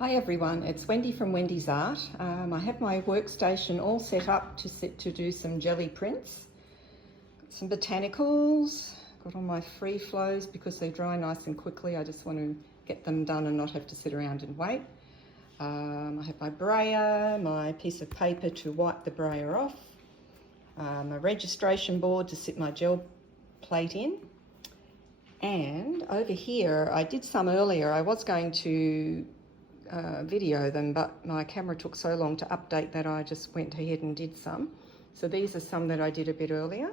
Hi everyone, it's Wendy from Wendy's Art. I have my workstation all set up to do some jelly prints. Got some botanicals, got all my free flows because they dry nice and quickly. I just want to get them done and not have to sit around and wait. I have my brayer, my piece of paper to wipe the brayer off, my registration board to sit my gel plate in. And over here, I did some earlier. I was going to video them, but my camera took so long to update that I just went ahead and did some. So these are some that I did a bit earlier.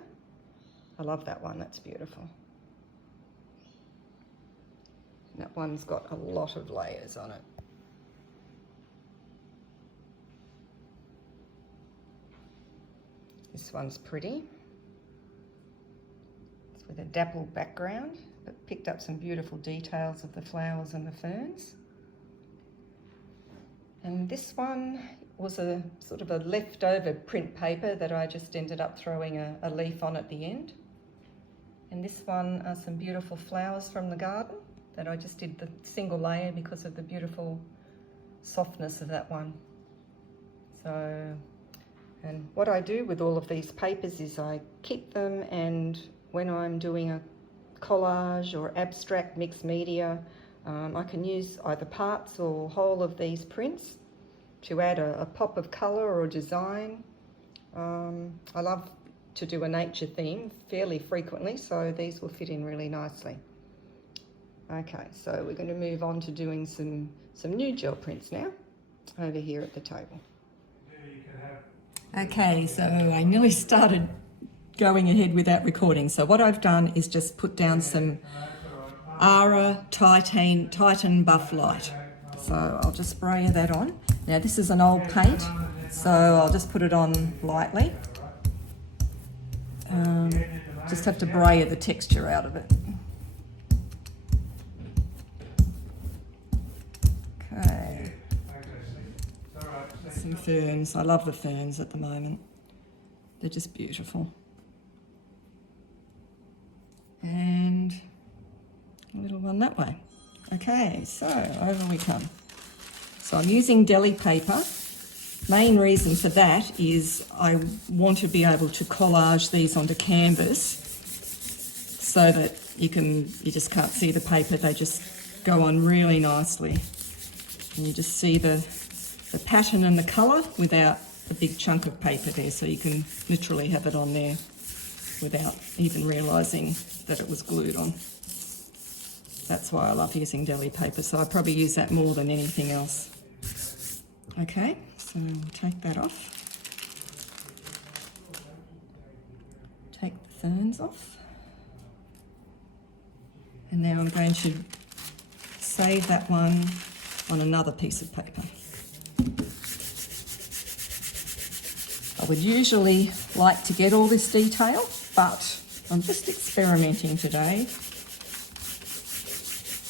I love that one, that's beautiful. And that one's got a lot of layers on it. This one's pretty. It's with a dappled background, but picked up some beautiful details of the flowers and the ferns. And this one was a sort of a leftover print paper that I just ended up throwing a leaf on at the end. And this one are some beautiful flowers from the garden that I just did the single layer because of the beautiful softness of that one. So, and what I do with all of these papers is I keep them, and when I'm doing a collage or abstract mixed media, I can use either parts or whole of these prints to add a pop of colour or design. I love to do a nature theme fairly frequently, so these will fit in really nicely. Okay, so we're going to move on to doing some new gel prints now, over here at the table. Okay, so I nearly started going ahead without recording. So what I've done is just put down some Ara Titan Buff Light. So I'll just spray that on. Now this is an old paint, so I'll just put it on lightly. Just have to brayer the texture out of it. Okay. Some ferns. I love the ferns at the moment. They're just beautiful. And a little one that way. Okay, so over we come. So I'm using deli paper. Main reason for that is I want to be able to collage these onto canvas so that you just can't see the paper. They just go on really nicely. And you just see the pattern and the colour without a big chunk of paper there, so you can literally have it on there without even realising that it was glued on. That's why I love using deli paper, so I probably use that more than anything else. Okay, so we'll take that off. Take the ferns off. And now I'm going to save that one on another piece of paper. I would usually like to get all this detail, but I'm just experimenting today,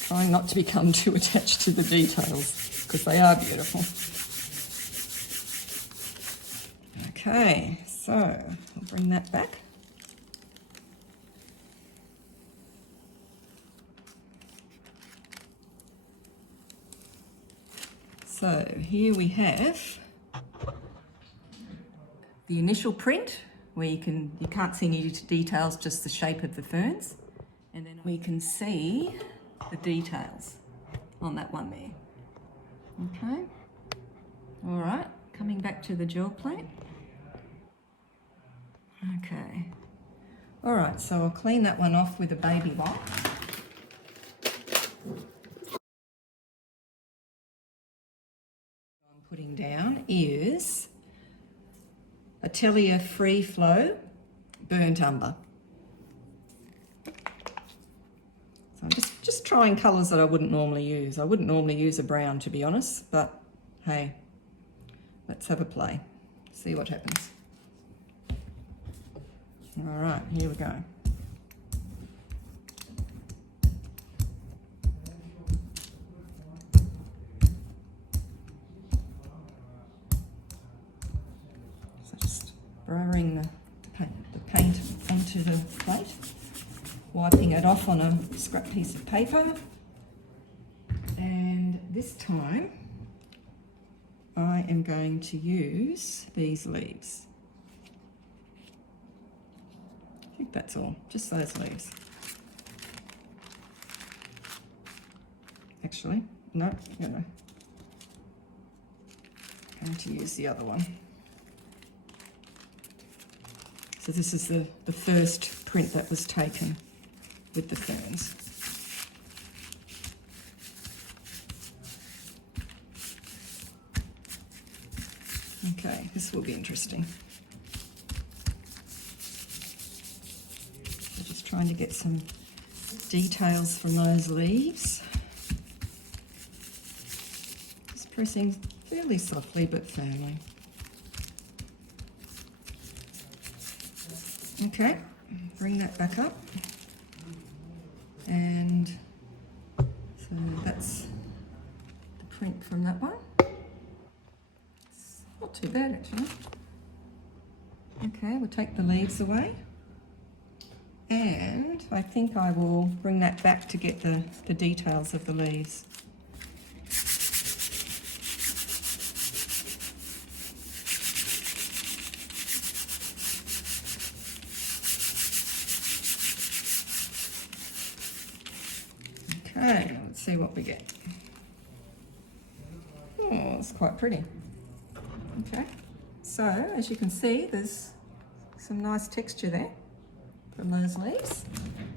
trying not to become too attached to the details because they are beautiful. Okay, so I'll bring that back. So here we have the initial print where you can't see any details, just the shape of the ferns, and then we can see the details on that one there. Okay, all right, coming back to the gel plate. Okay, all right, so I'll clean that one off with a baby wipe. What I'm putting down is Atelier Free Flow Burnt Umber. So I'm just trying colours that I wouldn't normally use. I wouldn't normally use a brown, to be honest, but hey, let's have a play, see what happens. All right, here we go. So just braying the paint onto the plate, wiping it off on a scrap piece of paper, and this time I am going to use these leaves. I think that's all, just those leaves. Actually, no, I'm going to use the other one. So this is the first print that was taken with the ferns. Okay, this will be interesting. So just trying to get some details from those leaves. Just pressing fairly softly but firmly. Okay, bring that back up. And so that's the print from that one. It's not too bad actually. Okay, we'll take the leaves away. And I think I will bring that back to get the details of the leaves. Okay, let's see what we get. Oh, it's quite pretty. Okay, so as you can see, there's some nice texture there from those leaves.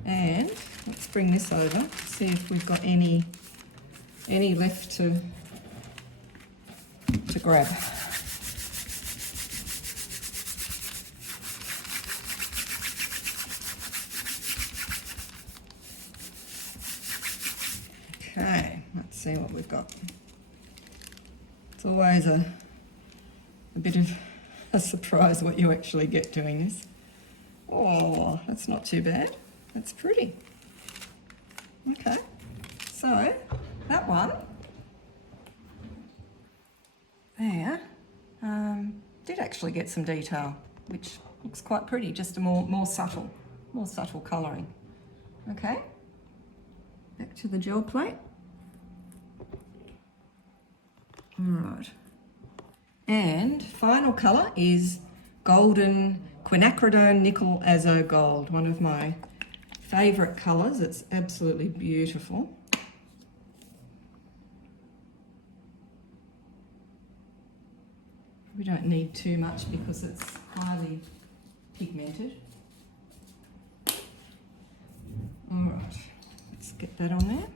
And let's bring this over, see if we've got any left to grab. Okay, let's see what we've got. It's always a bit of a surprise what you actually get doing this. Oh, that's not too bad. That's pretty. Okay, so that one there did actually get some detail, which looks quite pretty, just a more subtle colouring. Okay, back to the gel plate. All right, and final colour is golden quinacridone nickel azo gold, one of my favourite colours. It's absolutely beautiful. We don't need too much because it's highly pigmented. All right, let's get that on there.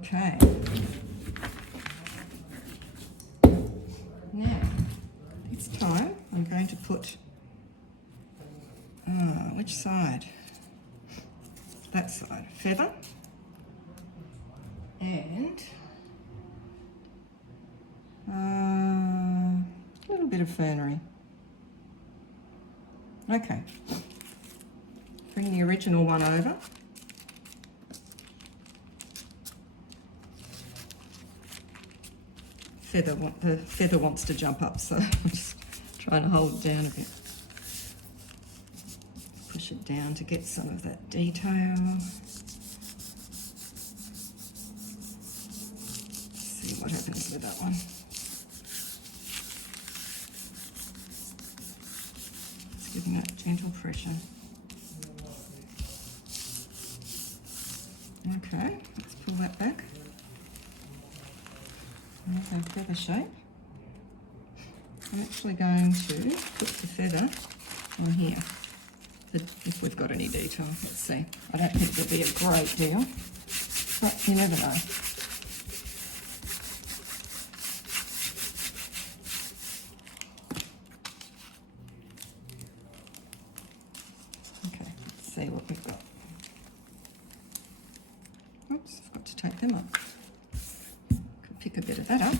Okay, now this time I'm going to put, which side? That side, feather, and a little bit of fernery. Okay, bring the original one over. The feather wants to jump up, so I'm just trying to hold it down a bit. Push it down to get some of that detail. Let's see what happens with that one. Just giving it gentle pressure. Okay, let's pull that back. There's our feather shape. I'm actually going to put the feather on here, if we've got any detail. Let's see. I don't think there'll be a great deal, but you never know. Okay, let's see what we've got. Oops, I've got to take them up. Pick a bit of that up.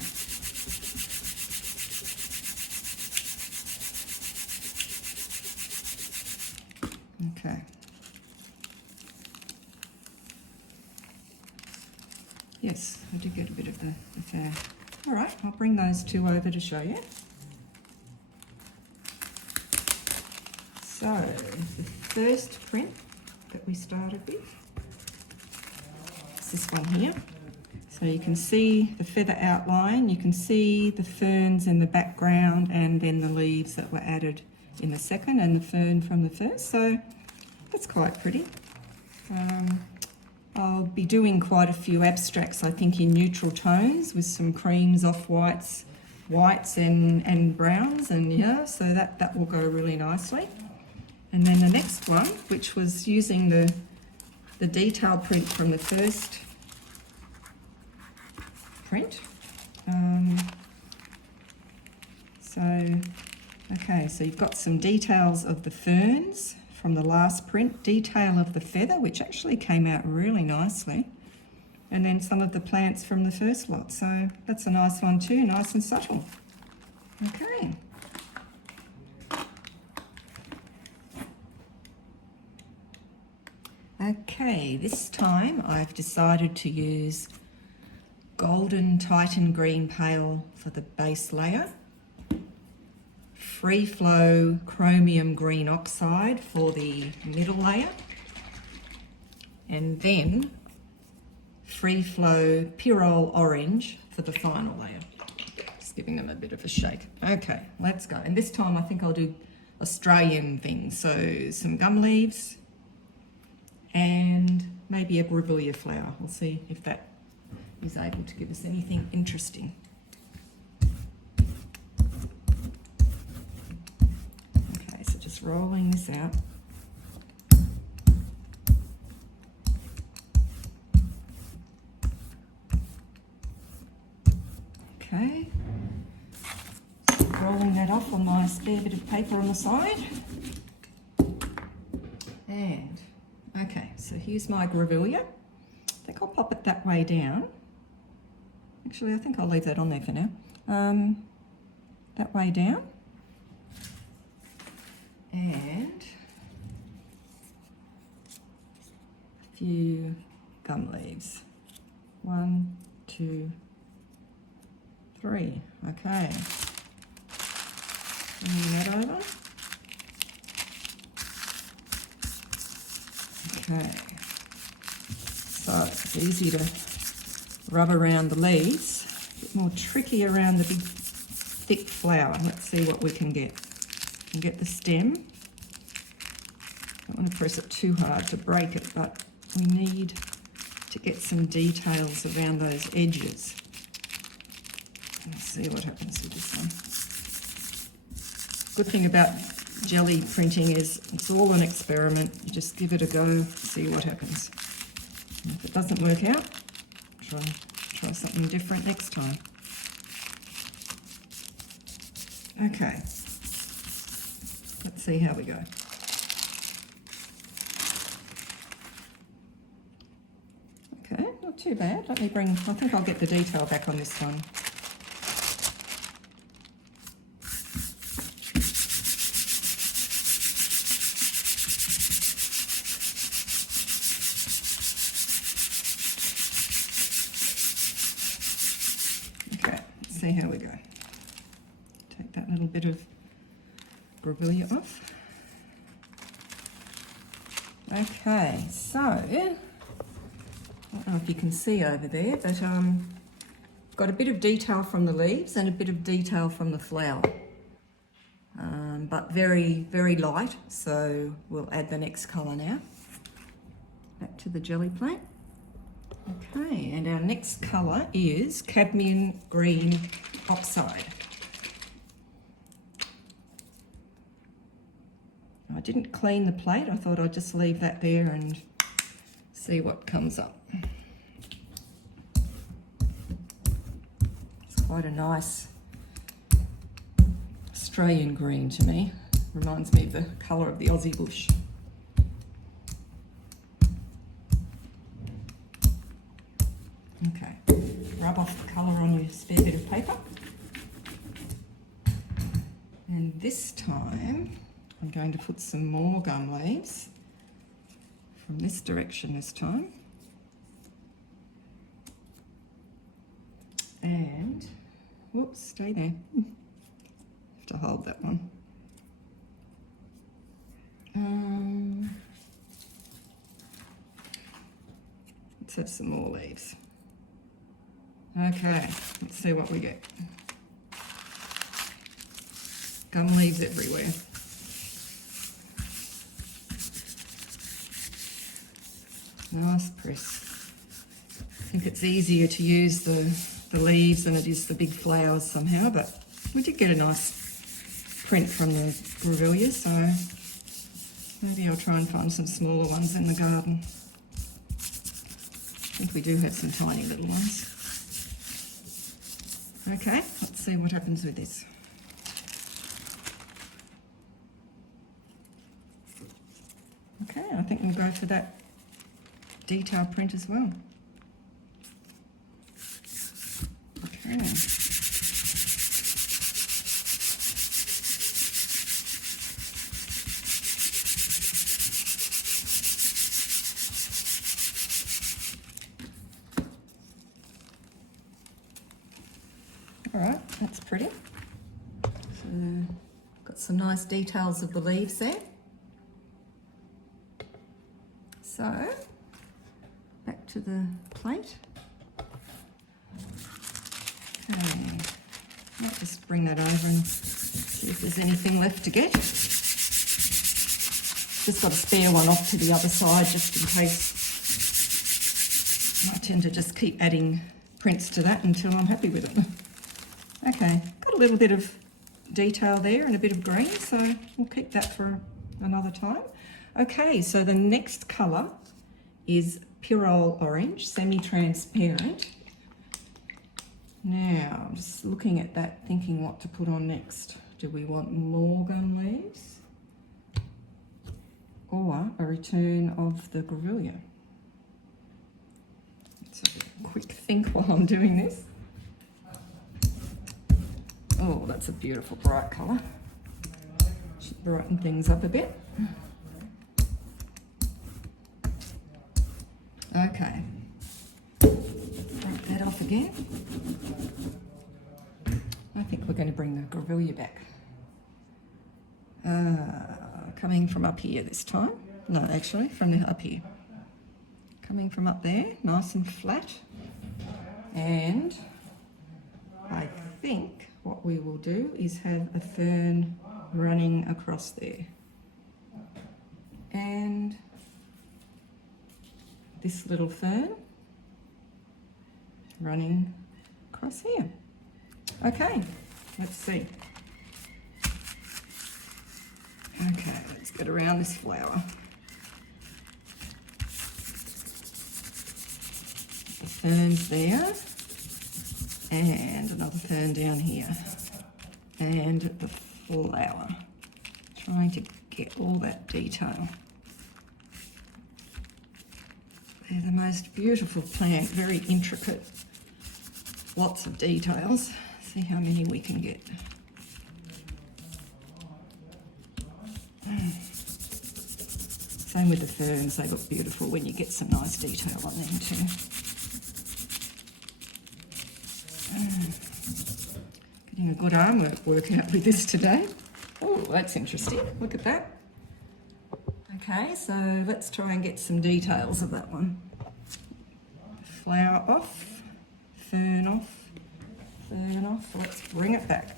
Okay. Yes, I did get a bit of the fur. All right, I'll bring those two over to show you. So the first print that we started with is this one here. So you can see the feather outline, you can see the ferns in the background, and then the leaves that were added in the second and the fern from the first. So that's quite pretty. I'll be doing quite a few abstracts, I think, in neutral tones with some creams, off-whites, whites and browns, and yeah, so that will go really nicely. And then the next one, which was using the detail print from the first print. So you've got some details of the ferns from the last print, detail of the feather, which actually came out really nicely, and then some of the plants from the first lot. So that's a nice one too, nice and subtle. Okay. Okay, this time I've decided to use Golden Titan Green Pale for the base layer, Free Flow Chromium Green Oxide for the middle layer, and then Free Flow Pyrrole Orange for the final layer. Just giving them a bit of a shake. Okay, let's go. And this time I think I'll do Australian things. So some gum leaves and maybe a grevillea flower. We'll see if that is able to give us anything interesting. Okay, so just rolling this out. Okay, rolling that off on my spare bit of paper on the side. And, okay, so here's my grevillea. I think I'll pop it that way down. Actually, I think I'll leave that on there for now. That way down. And a few gum leaves. 1, 2, 3. Okay. Bringing that over. Okay. So it's easy to rub around the leaves. A bit more tricky around the big thick flower. Let's see what we can get. We can get the stem. Don't want to press it too hard to break it, but we need to get some details around those edges. Let's see what happens with this one. Good thing about jelly printing is it's all an experiment. You just give it a go, see what happens. And if it doesn't work out, try something different next time. Okay, let's see how we go. Okay, not too bad. I think I'll get the detail back on this one. See how we go. Take that little bit of grevillea off. Okay, so I don't know if you can see over there, but got a bit of detail from the leaves and a bit of detail from the flower, but very, very light. So we'll add the next colour now. Back to the jelly plate. Okay, and our next colour is Cadmium Green Oxide. I didn't clean the plate. I thought I'd just leave that there and see what comes up. It's quite a nice Australian green to me. Reminds me of the colour of the Aussie bush. Okay, rub off the colour on your spare bit of paper. And this time, I'm going to put some more gum leaves from this direction this time. And, whoops, stay there. Have to hold that one. Let's have some more leaves. Okay, let's see what we get. Gum leaves everywhere. Nice press. I think it's easier to use the leaves than it is the big flowers somehow, but we did get a nice print from the grevillea, so maybe I'll try and find some smaller ones in the garden. I think we do have some tiny little ones. Okay, let's see what happens with this. Okay, I think we'll go for that detail print as well. Okay. All right, that's pretty. So, got some nice details of the leaves there. So, back to the plate. Okay, might just bring that over and see if there's anything left to get. Just got a spare one off to the other side just in case. I tend to just keep adding prints to that until I'm happy with it. Okay, got a little bit of detail there and a bit of green, so we'll keep that for another time. Okay, so the next colour is Pyrrole Orange, semi-transparent. Now, I'm just looking at that, thinking what to put on next. Do we want more gum leaves? Or a return of the grevillea? Let's have a quick think while I'm doing this. Oh, that's a beautiful bright colour. Should brighten things up a bit. Okay, break that off again. I think we're going to bring the grevillea back. Coming from up here this time. No, actually, from up here. Coming from up there, nice and flat. And I think what we will do is have a fern running across there. And this little fern running across here. Okay, let's see. Okay, let's get around this flower. The fern's there, and another fern down here, and the flower. Trying to get all that detail. They're the most beautiful plant, very intricate, lots of details. See how many we can get. Same with the ferns, they look beautiful when you get some nice detail on them too. Getting a good arm workout with this today. Oh, that's interesting, look at that. Okay, so let's try and get some details of that one. Flower off, fern off, fern off. Let's bring it back.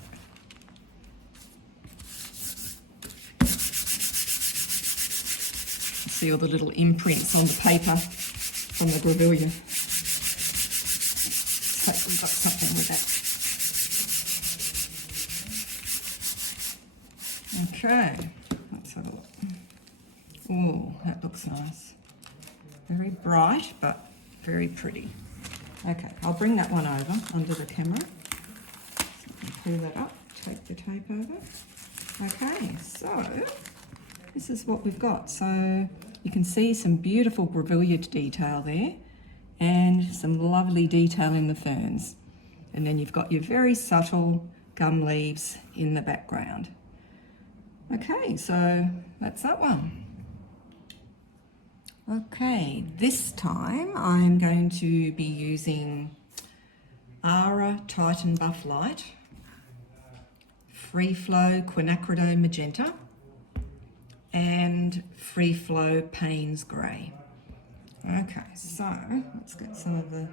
See all the little imprints on the paper from the grevillea. Let's hope we've got something with that. Okay, let's have a look. Oh, that looks nice. Very bright, but very pretty. Okay, I'll bring that one over under the camera. Pull that up, take the tape over. Okay, so this is what we've got. So you can see some beautiful grevillea detail there and some lovely detail in the ferns. And then you've got your very subtle gum leaves in the background. Okay, so that's that one. Okay, this time I'm going to be using Ara Titan Buff Light, Free Flow Quinacridone Magenta, and Free Flow Paynes Grey. Okay, so let's get some of the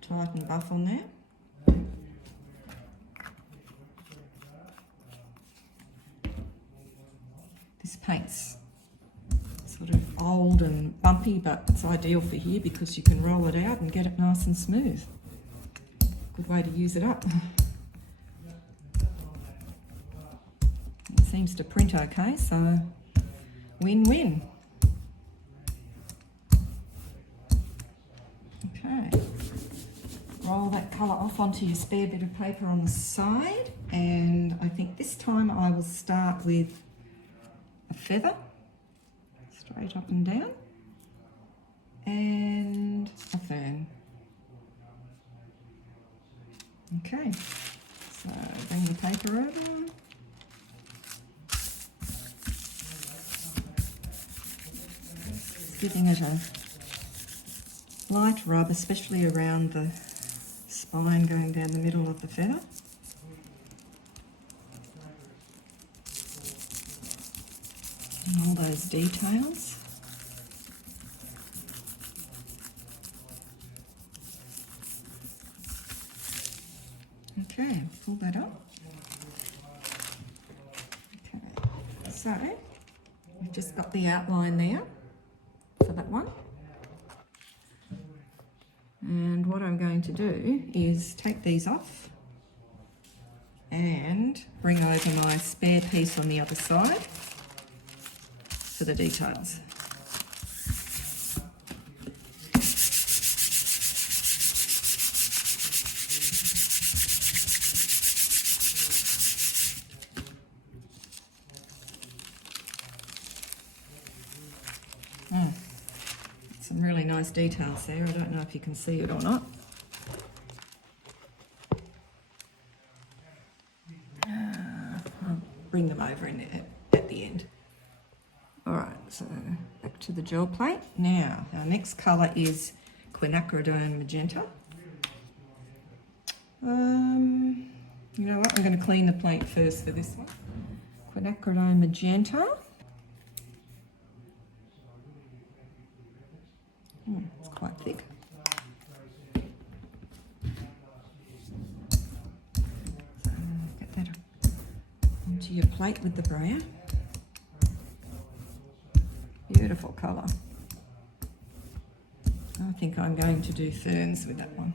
Titan buff on there. This paint's sort of old and bumpy, but it's ideal for here because you can roll it out and get it nice and smooth. Good way to use it up. It seems to print okay, so win-win. Okay, roll that colour off onto your spare bit of paper on the side, and I think this time I will start with a feather, straight up and down, and a fern. Okay, so bring the paper over. Giving it a light rub, especially around the spine going down the middle of the feather. And all those details. Okay, pull that up. Okay, so we've just got the outline there for that one. And what I'm going to do is take these off and bring over my spare piece on the other side for the details. Some really nice details there. I don't know if you can see it or not. I'll bring them over at the end. All right, so back to the gel plate. Now, our next colour is Quinacridone Magenta. You know what? I'm going to clean the plate first for this one. Quinacridone Magenta. It's quite thick. So get that onto your plate with the brayer. Beautiful colour. I think I'm going to do ferns with that one.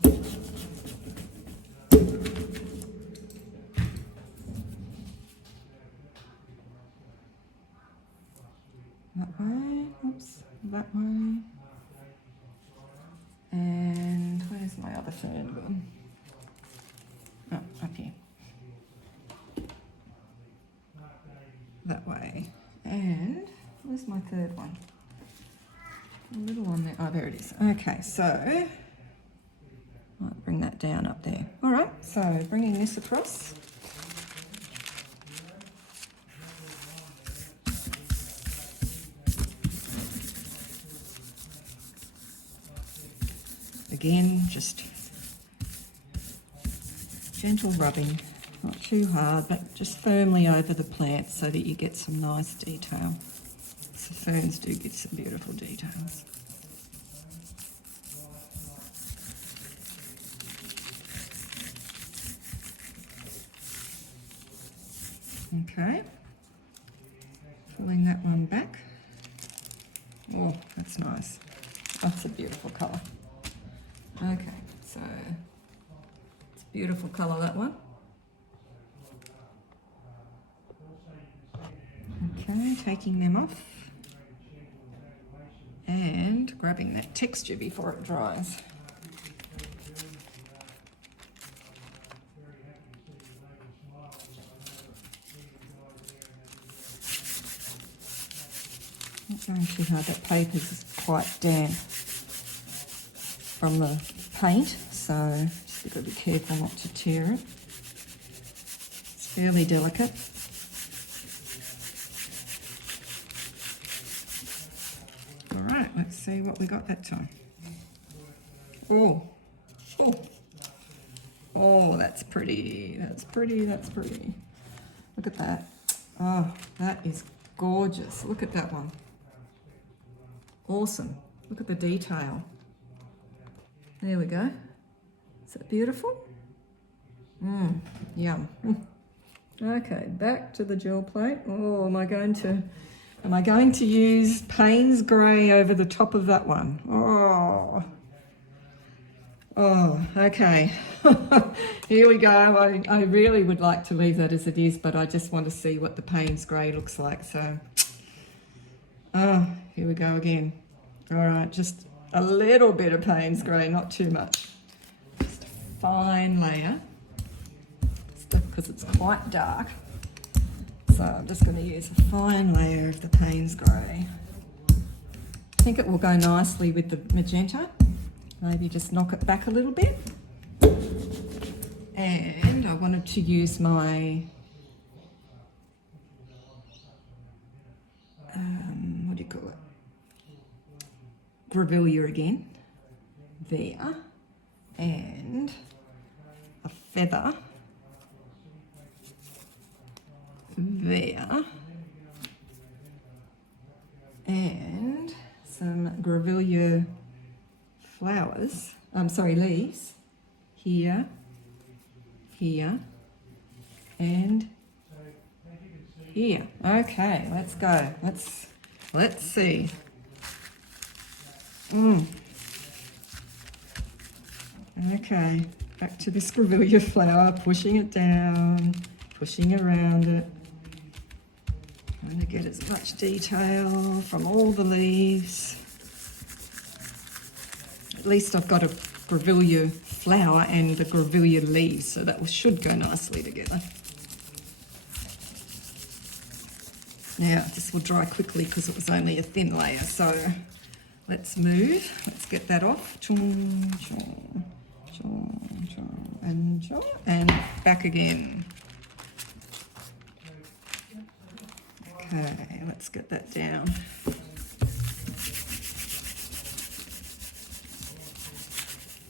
That way, oops, that way. And where's my other fern gone? Oh, up here. That way. And where's my third one? A little one there. Oh, there it is. Okay, so I'll bring that down up there. All right, so bringing this across. Again, just gentle rubbing, not too hard, but just firmly over the plant so that you get some nice detail. So ferns do get some beautiful details. Okay, pulling that one back. Oh, that's nice. That's a beautiful colour. Okay, so it's a beautiful colour, that one. Okay, taking them off and grabbing that texture before it dries. Not going too hard, that paper's quite damp from the paint, so just got to be careful not to tear it. It's fairly delicate. All right, let's see what we got that time. Oh, that's pretty. That's pretty. Look at that. Oh, that is gorgeous. Look at that one. Awesome. Look at the detail. There we go. Is that beautiful? Yum. Okay, back to the gel plate. Oh, am I going to use Paynes grey over the top of that one? Oh, okay. Here we go. I really would like to leave that as it is, but I just want to see what the Paynes grey looks like. So, here we go again. All right, just a little bit of Paynes grey, not too much. Just a fine layer, because it's quite dark. So I'm just going to use a fine layer of the Paynes grey. I think it will go nicely with the magenta. Maybe just knock it back a little bit. And I wanted to use my, what do you call it? Grevillea again. There. And a feather. There. And some Grevillea flowers, leaves, here, here, and here. Okay, let's go. Let's see. Okay, back to this Grevillea flower, pushing it down, pushing around it. Trying to get as much detail from all the leaves. At least I've got a Grevillea flower and the Grevillea leaves, so that should go nicely together. Now, this will dry quickly because it was only a thin layer, so let's move. Let's get that off. Chung, chung, chung, chung, and back again. Okay, let's get that down.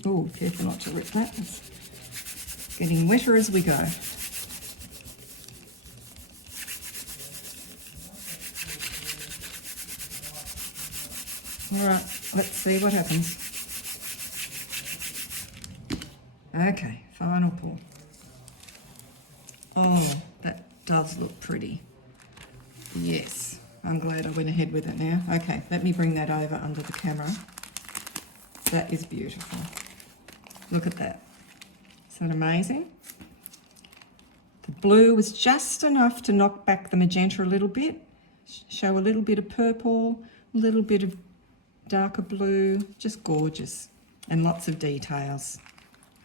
Oh, careful not to rip that. It's getting wetter as we go. All right, let's see what happens. Okay, final pour. Oh, that does look pretty. Yes, I'm glad I went ahead with it now. Okay, let me bring that over under the camera. That is beautiful. Look at that. Isn't that amazing? The blue was just enough to knock back the magenta a little bit, show a little bit of purple, a little bit of darker blue, just gorgeous, and lots of details.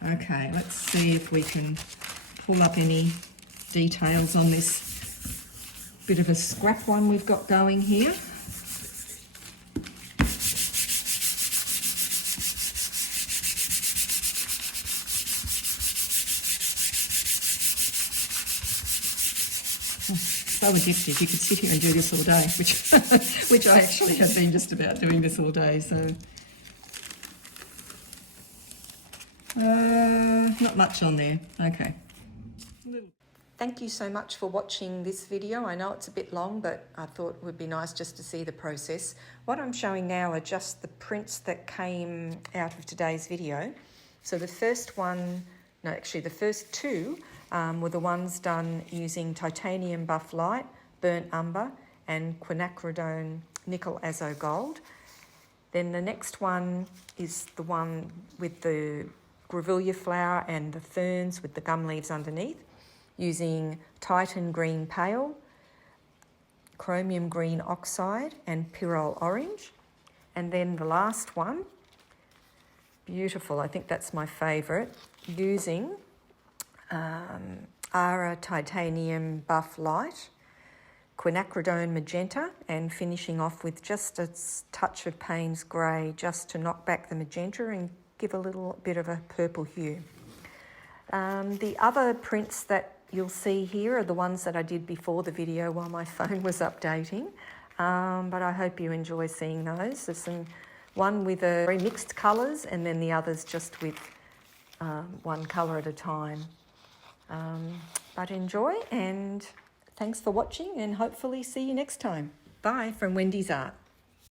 Okay, let's see if we can pull up any details on this bit of a scrap one we've got going here. So addictive. You could sit here and do this all day, which I actually have been just about doing this all day. So not much on there. Okay. Thank you so much for watching this video. I know it's a bit long, but I thought it would be nice just to see the process. What I'm showing now are just the prints that came out of today's video. So the first one, no, actually the first two were the ones done using titanium buff light, burnt umber, and quinacridone nickel azo gold. Then the next one is the one with the Grevillea flower and the ferns with the gum leaves underneath, using Titan green pale, chromium green oxide, and Pyrrole orange. And then the last one, beautiful, I think that's my favourite, using Ara titanium buff light, quinacridone magenta, and finishing off with just a touch of Paynes grey just to knock back the magenta and give a little bit of a purple hue. The other prints that you'll see here are the ones that I did before the video while my phone was updating, but I hope you enjoy seeing those. There's one with very mixed colours and then the others just with one colour at a time. But enjoy, and Thanks for watching and hopefully see you next time. Bye from Wendy's Art.